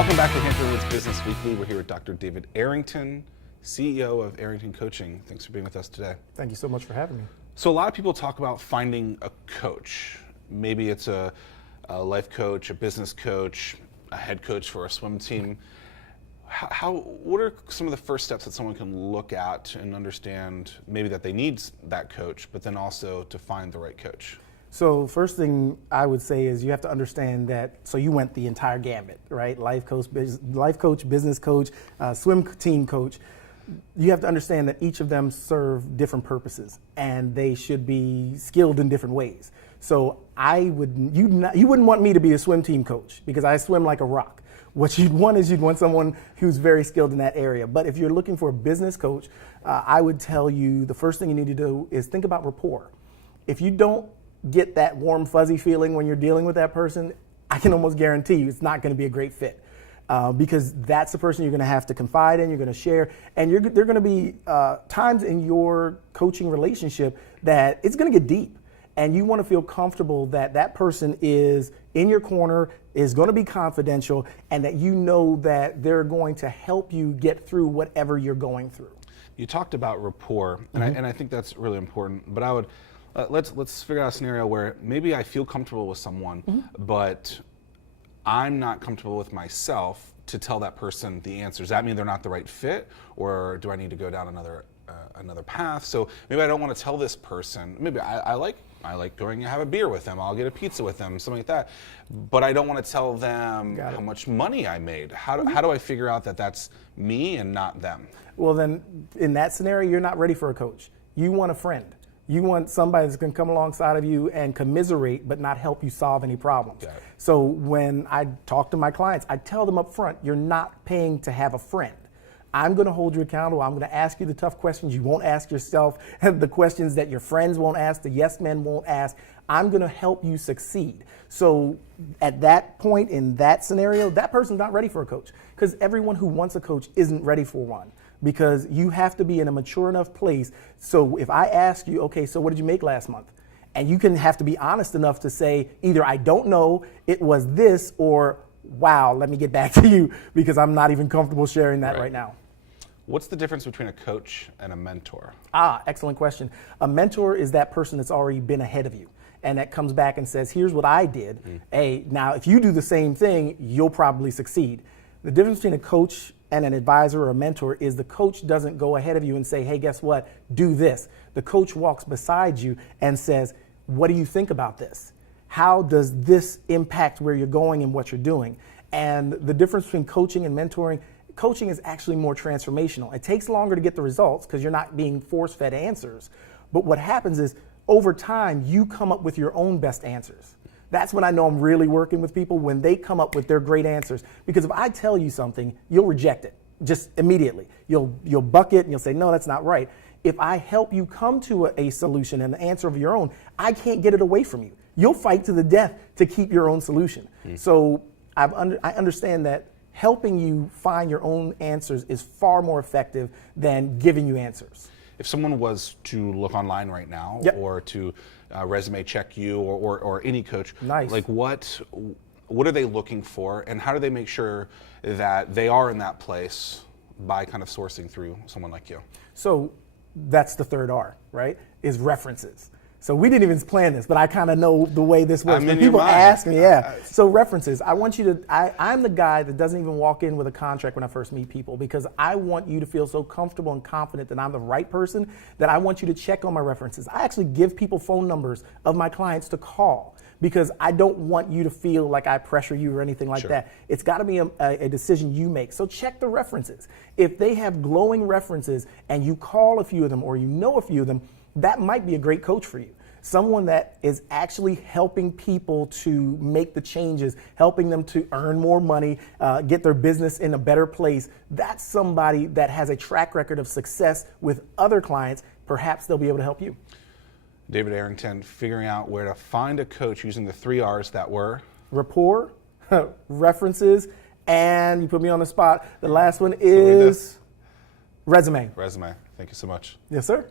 Welcome back to Hampton Roads Business Weekly. We're here with Dr. David Arrington, CEO of Arrington Coaching. Thanks for being with us today. Thank you so much for having me. So a lot of people talk about finding a coach. Maybe it's a life coach, a business coach, a head coach for a swim team. What are some of the first steps that someone can look at and understand maybe that they need that coach, but then also to find the right coach? So first thing I would say is you have to understand that, so you went the entire gambit, right? Life coach, business coach, swim team coach. You have to understand that each of them serve different purposes and they should be skilled in different ways. So you wouldn't want me to be a swim team coach because I swim like a rock. What you'd want someone who's very skilled in that area. But if you're looking for a business coach, I would tell you the first thing you need to do is think about rapport. If you don't get that warm, fuzzy feeling when you're dealing with that person, I can almost guarantee you it's not going to be a great fit. Because that's the person you're going to have to confide in, you're going to share, and there are going to be times in your coaching relationship that it's going to get deep. And you want to feel comfortable that that person is in your corner, is going to be confidential, and that you know that they're going to help you get through whatever you're going through. You talked about rapport, and I think that's really important, but I would, let's figure out a scenario where maybe I feel comfortable with someone, but I'm not comfortable with myself to tell that person the answer. Does that mean they're not the right fit, or do I need to go down another path? So maybe I don't want to tell this person. Maybe I like going and have a beer with them. I'll get a pizza with them, something like that. But I don't want to tell them how much money I made. How do I figure out that that's me and not them? Well, then in that scenario, you're not ready for a coach. You want a friend. You want somebody that's going to come alongside of you and commiserate, but not help you solve any problems. So when I talk to my clients, I tell them up front, you're not paying to have a friend. I'm going to hold you accountable. I'm going to ask you the tough questions you won't ask yourself, the questions that your friends won't ask, the yes men won't ask. I'm going to help you succeed. So at that point in that scenario, that person's not ready for a coach, because everyone who wants a coach isn't ready for one. Because you have to be in a mature enough place. So if I ask you, okay, so what did you make last month? And you can have to be honest enough to say either I don't know, it was this, or wow, let me get back to you because I'm not even comfortable sharing that right now. What's the difference between a coach and a mentor? Excellent question. A mentor is that person that's already been ahead of you and that comes back and says, here's what I did. Hey, now if you do the same thing, you'll probably succeed. The difference between a coach and an advisor or a mentor is the coach doesn't go ahead of you and say, hey, guess what? Do this. The coach walks beside you and says, what do you think about this? How does this impact where you're going and what you're doing? And the difference between coaching and mentoring, coaching is actually more transformational. It takes longer to get the results because you're not being force-fed answers. But what happens is over time, you come up with your own best answers. That's when I know I'm really working with people, when they come up with their great answers. Because if I tell you something, you'll reject it just immediately. You'll buck it and you'll say, no, that's not right. If I help you come to a solution and an answer of your own, I can't get it away from you. You'll fight to the death to keep your own solution. So I understand that helping you find your own answers is far more effective than giving you answers. If someone was to look online right now or to resume check you or any coach, like what are they looking for, and how do they make sure that they are in that place by kind of sourcing through someone like you? So that's the third R, right? Is references. So we didn't even plan this, but I kind of know the way this works. When people ask me, so references, I want you to, I'm the guy that doesn't even walk in with a contract when I first meet people, because I want you to feel so comfortable and confident that I'm the right person that I want you to check on my references. I actually give people phone numbers of my clients to call because I don't want you to feel like I pressure you or anything like that. It's got to be a decision you make. So check the references. If they have glowing references and you call a few of them or you know a few of them, that might be a great coach for you. Someone that is actually helping people to make the changes, helping them to earn more money, get their business in a better place. That's somebody that has a track record of success with other clients. Perhaps they'll be able to help you. David Arrington, figuring out where to find a coach using the 3 R's that were? Rapport, references, and you put me on the spot. The last one is resume. Resume. Thank you so much. Yes, sir.